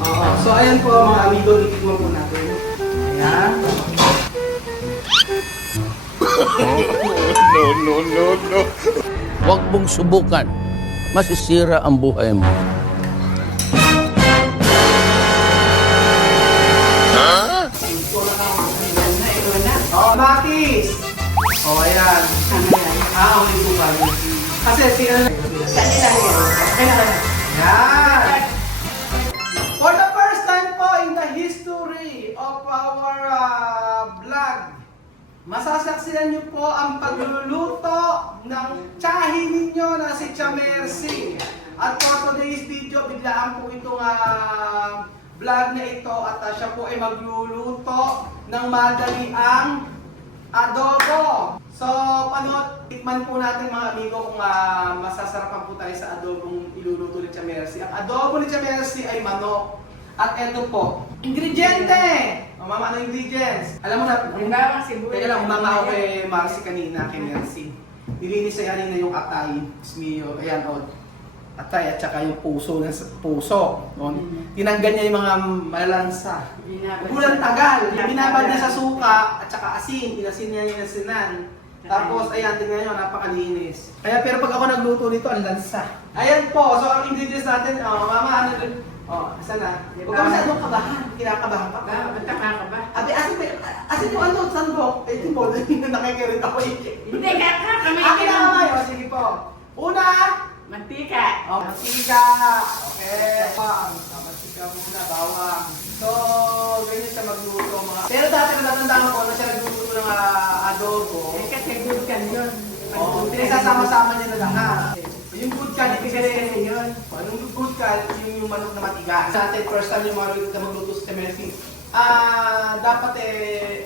Oo. So ayan po mga amigo, itigman po natin. Ayan. No. Huwag mong subukan. Masisira ang buhay mo. Oh, Matis! Oh, ayan. Ulit po ba? Kasi sila Yan! For the first time po in the history of our vlog, masasaksihan niyo po ang pagluluto ng tsahin ninyo na si Chamercy. At for today's video, biglaan po itong vlog na ito at siya po ay magluluto ng madaliang adobo. So, tikman po natin mga amigo kung masasarapan po tayo sa adobong iluluto ni Chamercy. Ang adobo ni Chamercy ay manok. At eto po, ingrediente! O mama, ano ingredients? Alam mo na, teka lang, umama ako kay Marcy kanina, kay Mercy. Nilinis sa kanina yung atay, smiyo, ayan o. Atay at saka yung puso ng puso. No? Tinanggal niya yung mga malansa. Bulang tagal. Binabad niya sa suka at saka asin. Inasin niya yung asinan. Tapos, ayan, tingnan nyo, napakalinis. Kaya, pero pag ako nagluto nito, ang lansa. Ayan po, so ang ingredients natin, mama, ano dun? Asa na? Huwag ka masyadong kabahan. Kinakabahan ka pa. Ba't ka ba? Asin yung ano, sandok. Eh, di mo, nakikirit ako eh. Hindi, kaya kami. Akin na kamay, sige po. Una, mantika. Mantika. Okay. Mantika muna, bawang. So, ganyan siya magluto mga. Pero dati natatandaan ko na siya nagluto ng adobo. Kasi good kan yun. Pinagsasama-sama niya na lahat. Yung good can, ibig Kasi sabihin yun. yung good can, yung manok na matigas. Sa atin, first time yung mga na magluto sa Chamercy. Dapat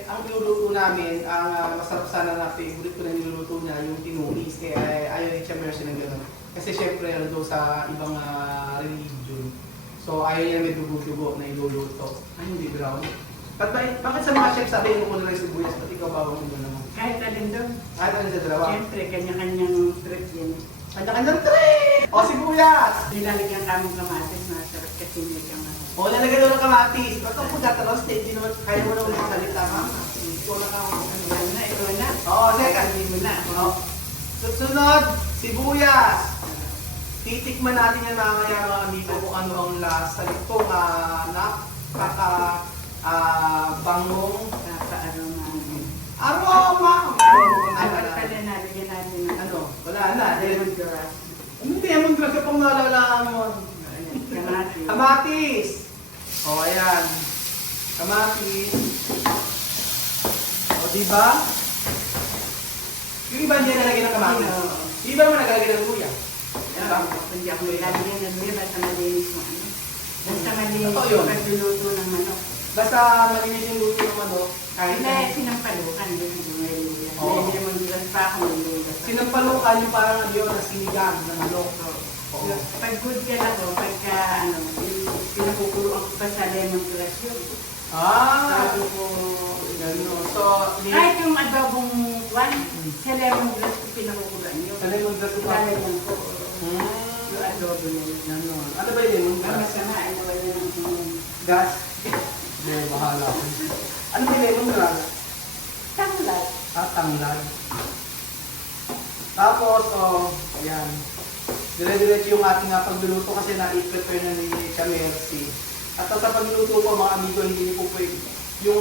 ang niluluto namin, ang masarap sana na favorite ko na niluluto niya, yung tinulis. Kaya ayaw ni Chamercy ng gano'n. Kasi syempre, ano sa ibang religion. So ayaw niya may dugo-dugo na iluluto. Ay, hindi brown. Bakit sa mga chef sabi mo ko na rin sibuyas, pati ikaw bawang mo naman? Kahit alin doon. Kahit ano sa dalawa? Siyempre, kanya-kanyang trip yun. Kanya-kanyang trick! O, sibuyas! Nilalagyan kami kamatis, masarap kasi may kamatis. O, lalagyan doon ng kamatis. Ba't ang pagkatalos, hindi naman kaya mo na ulit salita, ma'am. Ito na ka. Ito na. Oo, second. Hindi mo na. Susunod, sibuyas. Titikman natin yan mamaya mga amigo kung ano ang lasa nito bangong aroma. Dapat pala nalagyan natin ng Ano? Wala na. lemongrass. Hindi, lemongrass ka pang nalalaan mo. Kamatis. Kamatis. O, ayan. Kamatis. O, diba? Yung iba hindi nalagyan ng kamatis. Yung iba naman nagalagyan ng luya. Hindi ako nilalagyan ng luya, basta malinis mo. Basta malinis Totoo yun. yung pagluluto ng manok. Basta malinis yung luto ng manok. Hindi, sinampalukan. Hindi may luya. Oo. Hindi naman gilas pa ako may luya. Sinampalukan yung parang ano yun, na sinigang ng manok. Oo. Pag good ka na to, pagka pinakukuloan ko pa sa lemongrass yun. Sabi ko, Gano'n. So, kahit yung adobong one, sa lemongrass ko pinakukuloan yun. sa lemongrass ko pa. Lalagyan ko yung adobo na yun. Gano'n. Ano ba yun? Masama, ano ba yun ang Gas? Hindi, bahala ko. Ano ba yung lemongrass? tanglad. Tanglad. Tapos, ayan. Dire-diretso yung ating pagluluto kasi na-prepare na ni Chamercy. At sa pagluluto po mga amigo, hindi niyo po pwede. Yung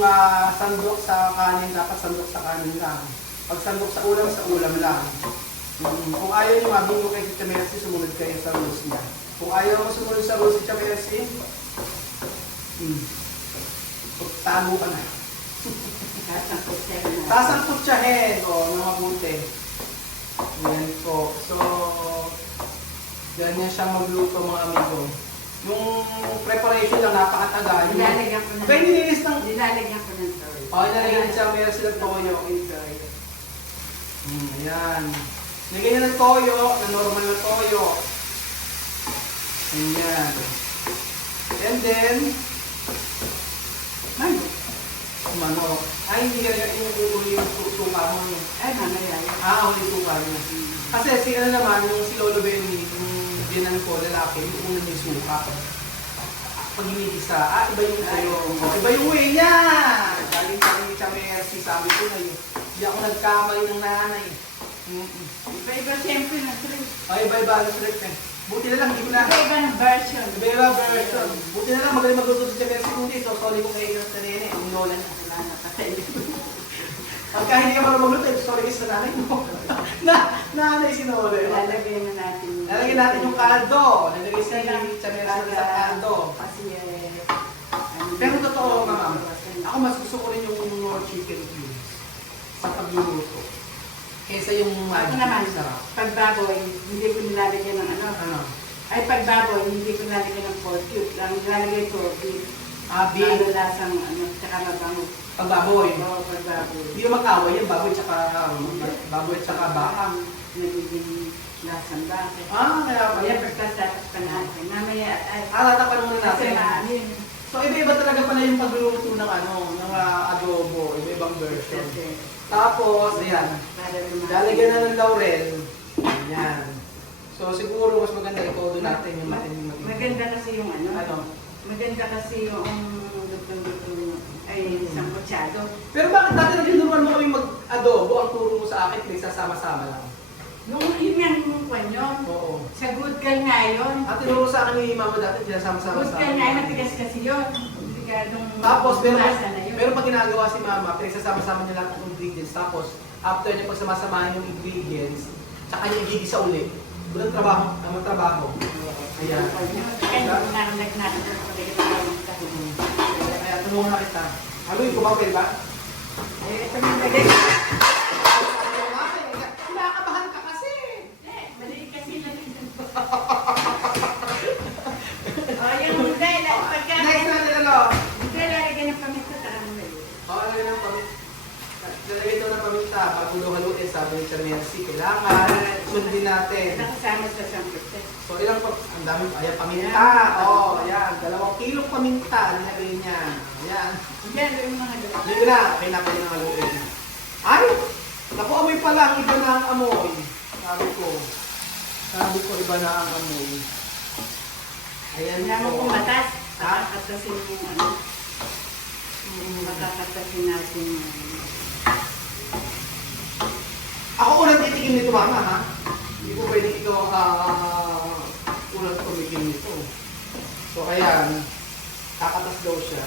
sandok sa kanin, dapat sandok sa kanin lang. Pag sandok sa ulam lang. Kung ayaw niyo mabingo kay si Chamercy, sumunod kayo sa rules niya. Kung ayaw mo sumunod sa rules si Chamercy, tago ka na. Sasangkutsahin, na mabuti. Yan po. So, ganyan siyang magluto mga amigo. Yung preparation lang, napakatagal. Nilalagyan ko ng Kaya nililis ng... Nilalagyan ko ng toy. Nilalagyan siya, meron silang toyo. Ayan. Lagyan niya ng toyo, na normal na toyo. Ayan. And then, manok. Ay, hindi ka uli yung suka mo. Ay, mamaya. Uli suka niya. Kasi sila naman, yung si Lolo Benny, yung binan ko, lalaki, yung una may suka. Pag hinigisa, iba yung sa'yo. Iba yung way niya! Galing kami ni Chamercy, sabi ko na yun. Hindi ako nagkamay ng nanay. Iba-iba siyempre ng trip. Iba-iba ang trip eh. Buti na lang, hindi ko na. Iba-iba ng version. Iba-iba version. Buti na lang, magaling magluto si Chamercy Kundi. So, sorry kung kayo sa nene. Ang lola niya. Wala na patay. Pagka hindi ka marunong magluto, sorry sa nanay mo. Nanay sinole. Lalagay na natin. Lalagyan natin yung kaldo. Lalagay si Chamercy sa kaldo. Kasi Pero totoo, ma'am, ako mas gusto ko rin yung more chicken cubes sa pagluluto. Kesa yung ako naman, sarap. pag baboy, hindi ko nilalagyan ng ano. Ano? Ay, pag baboy, hindi ko nilalagyan ng pork cube. Ang nilalagay ko, beef. Beef. Ano lasang, ano, tsaka mabango. Pagbaboy. Oo, pag baboy. Hindi yung mag-away yan, baboy tsaka baka. Nagiging lasang bakit. Kaya pa Kaya yan. pagkatapos pa natin. Mamaya ay. Tatapan muna Kasi natin. maamin. So, iba-iba talaga pala yung pagluluto ng ng adobo. Iba-ibang version. Kasi, Tapos, ayan. para lumaki. Lalagyan na ng laurel. Ayan. So, siguro mas maganda itodo natin yung matinding magiging. Maganda kasi yung ano. Ano? Maganda kasi yung lutong-lutong ay isang kutsado. Pero bakit dati nagtinuruan mo kami mag-adobo? Ang turo mo sa akin, nagsasama-sama lang. Nung yun yung kwan yun. Oo. Sa good girl nga yun. At tinuro sa akin ni mama dati, sinasama-sama Good girl nga yun, matigas kasi yun. Tapos, pero na yun. pag ginagawa si mama, pinagsasama-sama niya lahat ng ingredients. Tapos, after niya pagsamasamahin yung ingredients, tsaka niya igigisa ulit. Walang trabaho. Ang trabaho. Ayan. Kaya narinig natin sa pagkakita. Kaya tulungan na kita. Haluin ko ba, pwede ba? Eh, ito yung lagay. Kinakabahan ka kasi. Mali kasi lang. Yung dahil, pagka... Next natin ano? Hindi lalagyan ng paminta sa kanila. Lalagay ng paminta. Lalagay ito ng paminta bago daw haluin, sabi ni Chamercy. Kailangan sundin natin. Nakasama sa sampute. So ilang ang dami, ayan, paminta. Ayan, 2 kilong paminta. Nilagay niya. Ayan. Yan, yung mga gano'n. Hindi na, okay na pwede ng haluin. Ay! Naku, amoy pa lang, iba na ang amoy. Sabi ko, iba na ang amoy. Ayan Alam mo kung po. batas, Ha? makakatasin yung ano. Makakatasin natin yung... Ako unang titikim nito, mama, ha? Hindi ko pwede ikaw unang tumikim nito. So, ayan. Kakatas daw siya.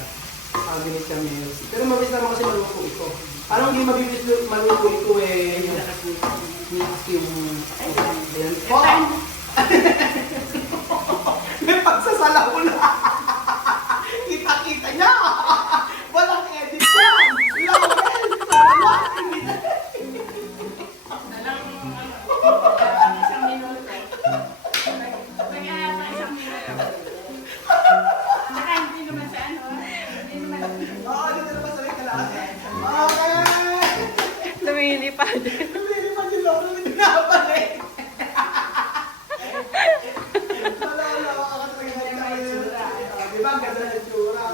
Sabi ni Chamercy. Pero mabis naman kasi maluto ito. Parang hindi mabibis maluto ito eh. Hindi nakasulat. Kasi yung... Ayan. Eh, paano? May pagsasala ko na. Kita-kita niya. Walang edit yan. Isang minuto. Pag-aapa isang minuto. Saka hindi naman sa ano. Hindi naman. Oo, dito na ba sa may kalahati? Okay. Lumilipad. Lumilipad yung lolo. Hindi na pala. Diba? Ang ganda ng tsura.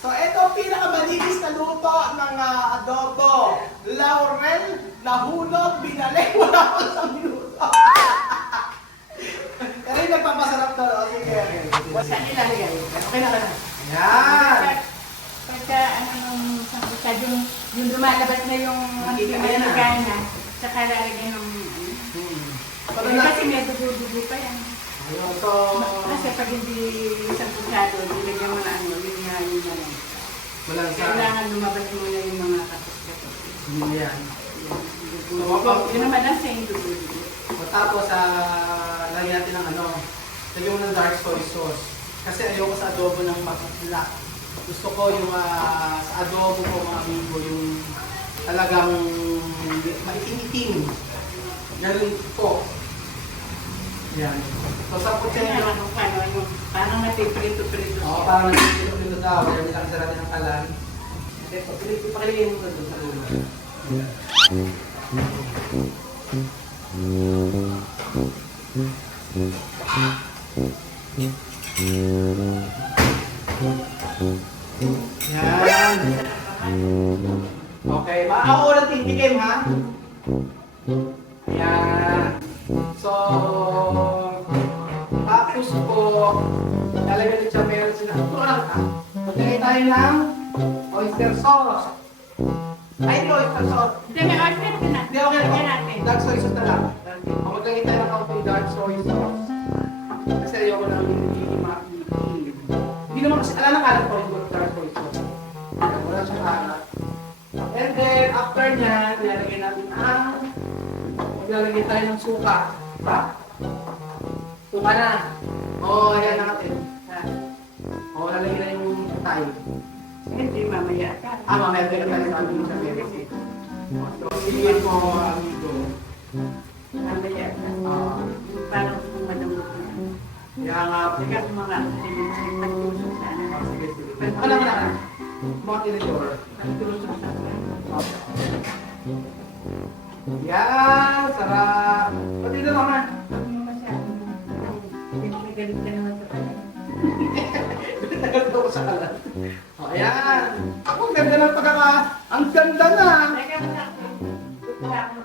So, ito ang pinakamalinis na luto ng adobo. Laurel, nahulog, binalik, wala ko sa minuto. Pero yung nagpapasarap na, o sige. Saan ilalagay? Okay na ka na. Yan! Pagka ano nung sangkutad, yung lumalabas na yung Nakita ka na. gana, tsaka lalagyan ng ano. Pag Eh, kasi may dugo-dugo pa yan. Ayun, so... Kasi pag hindi isang pusyado, nilagyan mo na ano, yun nga yun na lang. Walang sa... Kailangan lumabas muna yung mga kapos-kapos. Yan. Yun naman ang sa yung dugo-dugo. Tapos, lagyan natin ng ano, lagyan mo ng dark soy sauce. Kasi ayoko sa adobo ng matutla. Gusto ko yung sa adobo ko, mga amigo, yung talagang maitim-itim. Ganun po. Yan. So, sa Kasi kutsa nga nyo, kung paano, yung parang napiprito-prito oo, siya. parang nagsisilip daw, kaya nilang isa natin ang kalan. Pakiligin mo doon sa ulo. Yan. Okay, ako ulang titikim ha. Yan. So, Tapos po, lalagyan ni Chamel sila. Ito lang ka. Maglagay tayo ng oyster sauce. Ay, ito oyster sauce. Hindi, may oyster ka na. Hindi, okay Lagyan na. natin. Dark soy sauce na lang. Maglagay tayo ng kaunting dark soy sauce. Kasi ayoko lang hindi ma-eat. Hindi naman kasi, alam na kalat ko yung dark soy sauce. Wala siyang kalat. And then, after nyan, nilalagay natin maglalagay tayo ng suka. Diba? Suka na. Oo, ayan natin. Oo, lalagay na yung tayo. Hindi, mamaya ka. Mamaya tayo tayo sa amin sa Mercy. So, sige po, amigo. Mamaya ka. Parang kung madamot na. Kaya nga, Saka kung mga nagtusok sana. sige, sige. Alam mo na, mga tinidor. Nagtusok sana. Yan, sarap. Pati na naman. Huwag mo masyado. May galit ka naman sa kanya. Naganda ko sa kalat. O, ayan. Ako, ang ganda ng pagkaka... Ang ganda na! Teka mo na. Wala mo.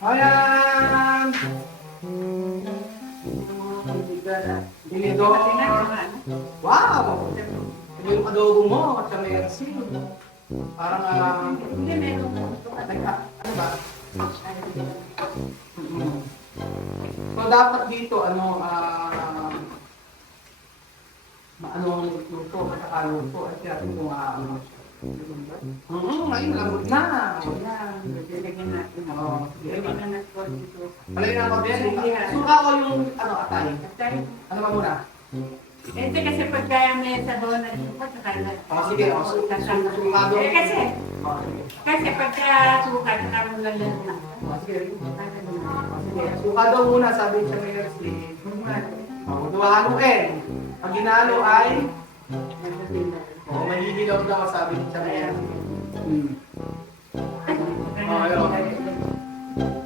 Ayan! Dinido. Wow! Ito yung adobo mo at sa Mercy. Parang, Hindi, meron mo. ano ba? So, dapat dito, maano ang luto, matakaluto, at kaya kung ano. Ayun, malambot na. Ayan, lalagyan natin. Oo. Lalagyan na natin dito. Palagay na ako din. Suka o yung, atay? Atay. Ano ba muna? Ito kasi pagka may sabaw na suka, saka na. Sige. Sukado. Kasi pagka suka, saka mo lalagyan na. Sige. Suka daw muna, sabi siya may Mercy. Haluin. Pag ginalo ay, mahihilaw daw, sabi siya may Mercy.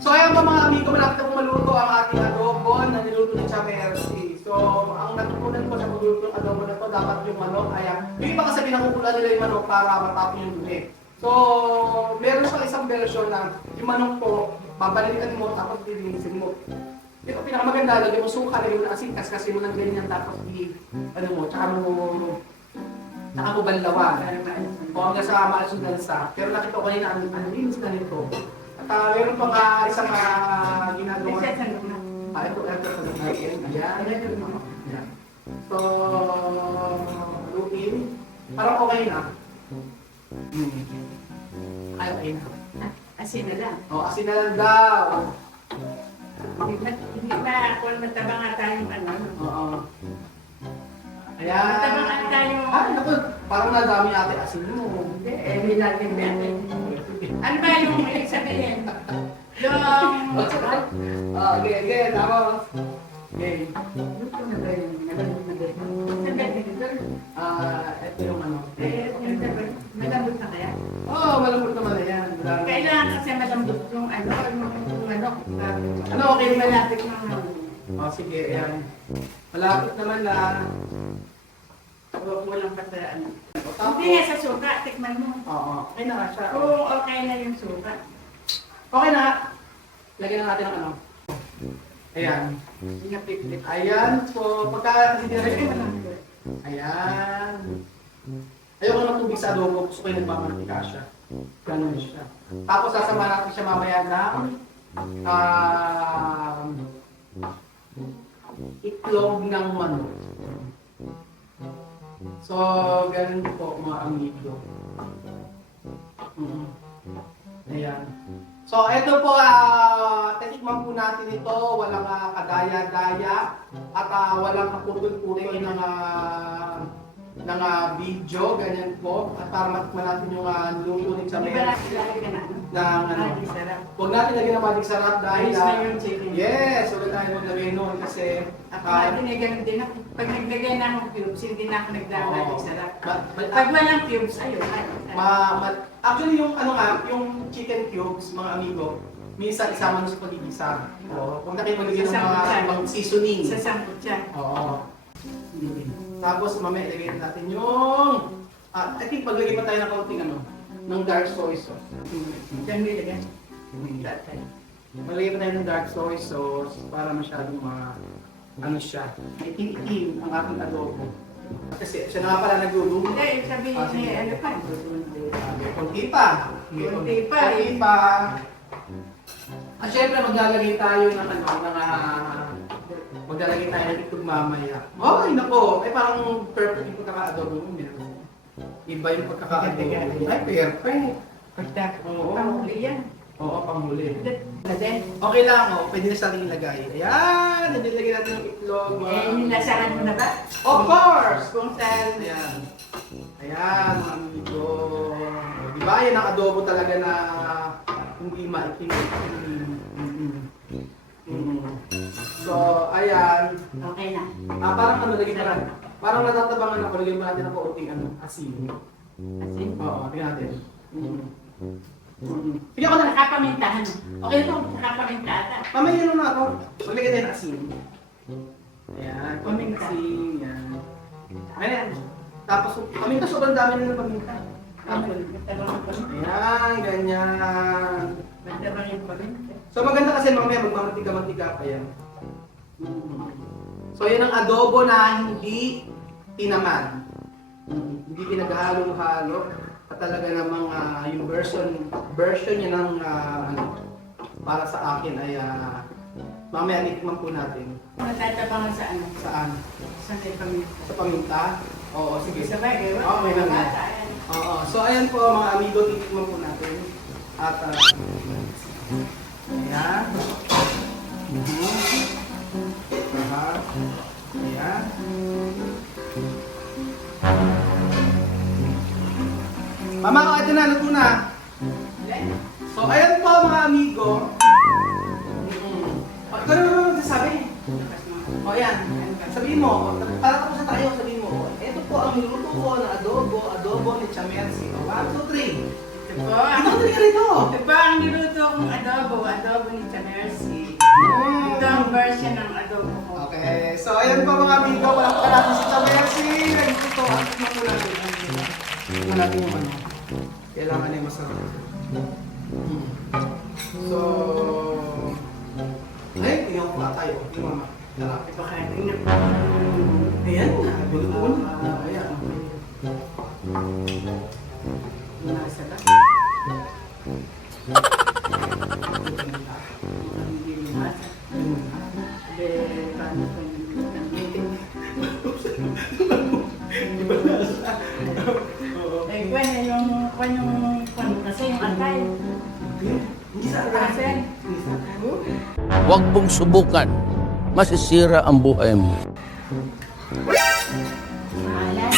So ayan po mga amigo, malapit na po maluto ang ating adobo na niluto ni Cha Mercy. So ang natutunan ko sa pagluto ng adobo na to, dapat yung manok ay, yung iba kasi pinakukulan nila yung manok para matapon yung dumi. So meron pa isang version na yung manok po, babalikan mo tapos lilinisin mo. Ito pinakamaganda, lagyan mo suka, lagyan mo ng asin, kasi mo ng ganyan tapos tsaka mo banlawan. O hanggang sa maalas yung lansa. Pero nakita ko kanina, ang linis na nito. At meron pa isang ginagawa. Ito. Ayan. Ayan. So, lutin. Parang okay na. Ay, okay na. Asin na lang. O, asin na lang daw. Hindi ba, kung matabang nga tayong ano. Oo. Ayan. Matabang nga tayong... Ay, naku. Parang nadami ate asin mo. Hindi, may natin natin. Ano ba yung ibig sabihin? Yung... Okay, ako. Okay. Luto na ba yung malambot na ba? Sandali dito. Ito yung ano. Malambot na kaya? Oo, malambot naman na yan. Kailangan kasi malambot yung ano, yung ano. Ano, okay naman yan? Malapit ng ano. Sige, ayan. Malapit naman na. Walang pa sa ano. Hindi nga sa suka, tikman mo. Oo, okay na nga siya. Kung okay na yung suka. Okay na. Lagyan na natin ang ano. Ayan. Pinapiplit. Ayan. So, pagka hindi na rin. Ayan. Ayoko naman tubig sa adobo. Gusto ko yung nagmamantika siya. Ganun siya. Tapos sasama natin siya mamaya ng itlog ng manok. So, ganun po mga amigo. Ayan. So, ito po, titikman po natin ito. Walang kadaya-daya at walang kaputol-putol ng video. Ganyan po. At para matikman natin yung luto ni Di ba Chamel. natin lalagyan na? Ng Sarap. huwag natin lagyan ng magic sarap dahil Ayos na yung chicken. yes, huwag tayo maglagay noon kasi Ako natin ay ganun din ako. Pag naglagay na akong cubes, hindi na ako nagdamalig sarap. but Pag walang cubes, ayun. actually yung yung chicken cubes, mga amigo, minsan isama nyo sa pag-igisa. Huwag na kayo maglagay ng Sa mga sambutan. ibang seasoning. Sa samput siya. Oo. Tapos mamaya ilagay natin yung I think maglagay pa tayo ng kaunting ng dark soy sauce. Diyan nilagay. Tatay. Malagyan pa tayo ng dark soy sauce para masyadong ano siya, may itim ang ating adobo. Kasi siya na nga pala nagluluto. Hindi, sabihin Ah, sige. ni ano pa. Kunti pa. Kunti pa, Kunti eh. pa. At syempre maglalagay tayo ng maglalagay tayo ng itlog mamaya. Ay nako, ay parang perfect yung pagkaka-adobo mo. Iba yung pagkaka-adobo. Ay, perfect. Basta, Oo. panghuli yan. Oo, panghuli. Then, Okay lang, pwede na sa ating ilagay. Ayan, nilagay natin yung itlog. nilasahan mo na ba? Of course! Kung saan, ayan. Ayan, mga amigo. Diba, yan ang adobo talaga na hindi maitim. So, ayan. Okay na. Parang ano, lagyan pa natin. Parang natatabangan ako, lagyan pa natin ng kaunting asin. Asin. Oo, tingnan natin. Sige ako na nakapamintahan. Okay ito, nakapaminta ata. Mamaya yun na ako. Maglagay tayo ng asin. Ayan, konting Paminta. asin. Yan. Ayan. Tapos, paminta, sobrang dami na ng paminta. Ayan, ganyan. Magdarang yung paminta. So maganda kasi mamaya magmamatika-mantika pa yan. So yan ang adobo na hindi tinaman. Hindi pinaghalo-halo. At talaga namang yung version niya ng ano, para sa akin ay mamaya nitikman po natin. Matatabangan sa ano? Saan? Sa may paminta. Sa paminta? Oo, sige. Sa bagay, Oo, may naman. Oo, so ayan po mga amigo, titikman po natin. At ayan. Ayan. Mama, ito na, luto na. So ayan po mga amigo. Ito naman sasabi. O yan, sabihin mo, para tapos na tayo, sabihin mo, ito po ang niluto ko na adobo ni Chamersi. 1, 2, 3. Ito po, Ito ko rito. ito po ang niluto kong adobo ni Chamersi. Ito ang version ng adobo ko. Okay, so ayan po mga amigo, walang natin si Chamersi. Nandito to, at makulang tingnan natin yung ano. Kailangan ay masarap. So, ay, tingnan ko tayo. Tingnan mama. Tara. Ito kaya tingnan. Ayan na, biluto na. Ayan. Nasa ba? Hindi lumasa. Be, paano ko eh, kwan kasi yung atay. Hindi sa Kasi, Huwag mong subukan. Masisira ang buhay mo. maalan.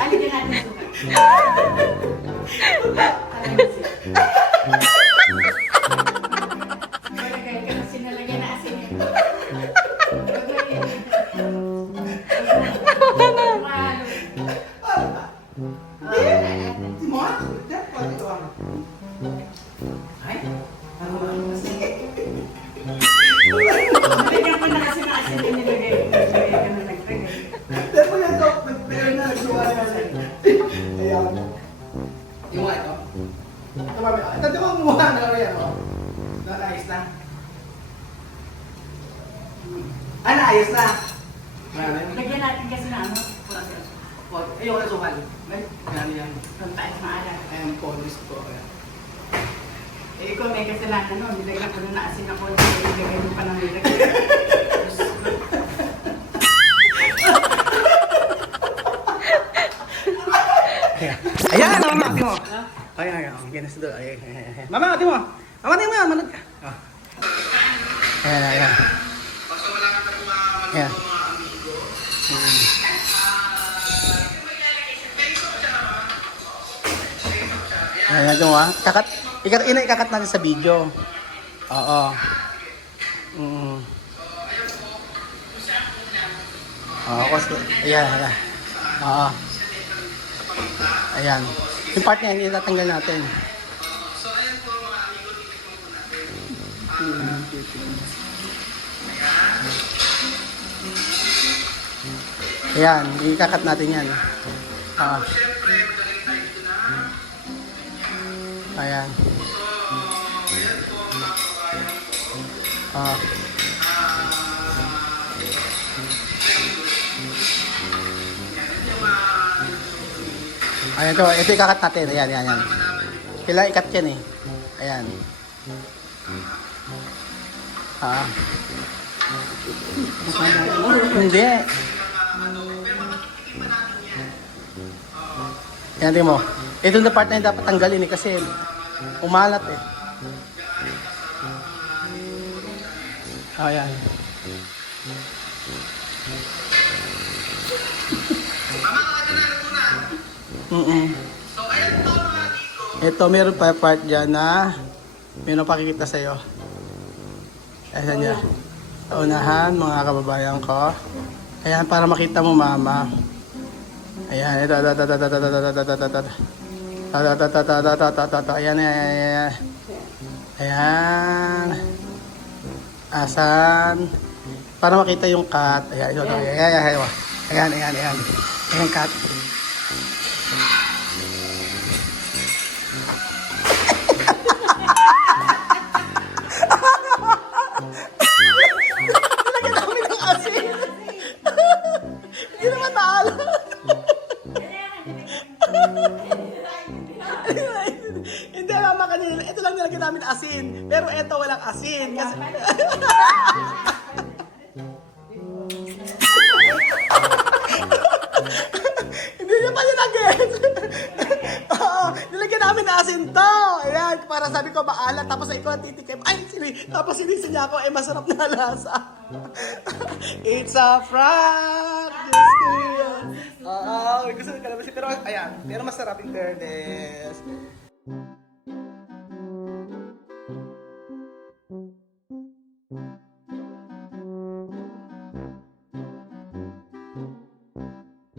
Alin din natin suka. Malagay ka kasi nalagyan na asin eh. Si Moa? Dapat ito ang... Ay? Ano ba ang kasi? Nalagyan ko na kasi ng asin din nilagay. Nilagay ka na nagtagay. Dapat yan ito. Pero na nagsuwa na yan. Ayan. Yung nga ito. Ito mami. Ito di ba kumuha na lang yan? Naayos na. Naayos na. Lagyan natin kasi na ano. Ayoko na sukal. Yan yan. Kung tayo maalan. Ayan po. List ko. Ayan. Eh, ikaw may kasalanan no, nilagyan ko na naasin ako, nilagay mo pa ng nilagay. Ayan, mama, tingin mo. Ayan, ayan, ayan, sa doon. Ayan, ayan, ayan. Mama, tingin mo. Mama, tingin mo yan, manod ka. Ayan, ayan. Ayan. Ayan, tingin mo ha. Ikakat natin sa video. Oo. Oo, kasi, ayan, ayan. Oo. Ayan. Yung part na yan, itatanggal natin. Ayan, ikakat natin yan. Ayan. Ah. Ayan to, ito ikakat natin. Ayan, ayan, ayan. Kailangan ikat yan eh. Ayan. Ah. Hindi. Yan, tingnan mo. Ito na part na yung dapat tanggalin eh kasi umalat eh. Ayan. Ito, meron pa part dyan na meron pakikita sa'yo. Ayan niya. Sa unahan, mga kababayan ko. Ayan, para makita mo, mama. Ayan, ito. Ayan, ayan. Ayan. Asan? Para makita yung cut. Ayan, ito. Ayan, ayan. Ayan, cut. Hindi naman naala. Hindi, mama, kanina. Ito lang nilagyan namin asin. Pero ito walang asin. Kasi... Hindi niya pa nilagyan. Oo, nilagyan namin na asin to. Ayan, para sabi ko maalat. Tapos ikaw titikim. Ay, tapos sinisi niya ako. Ay, masarap na lasa. It's a prank! Diyos ko yun. Oo, gusto ko kalabasin. Pero, ayan, pero masarap in fairness.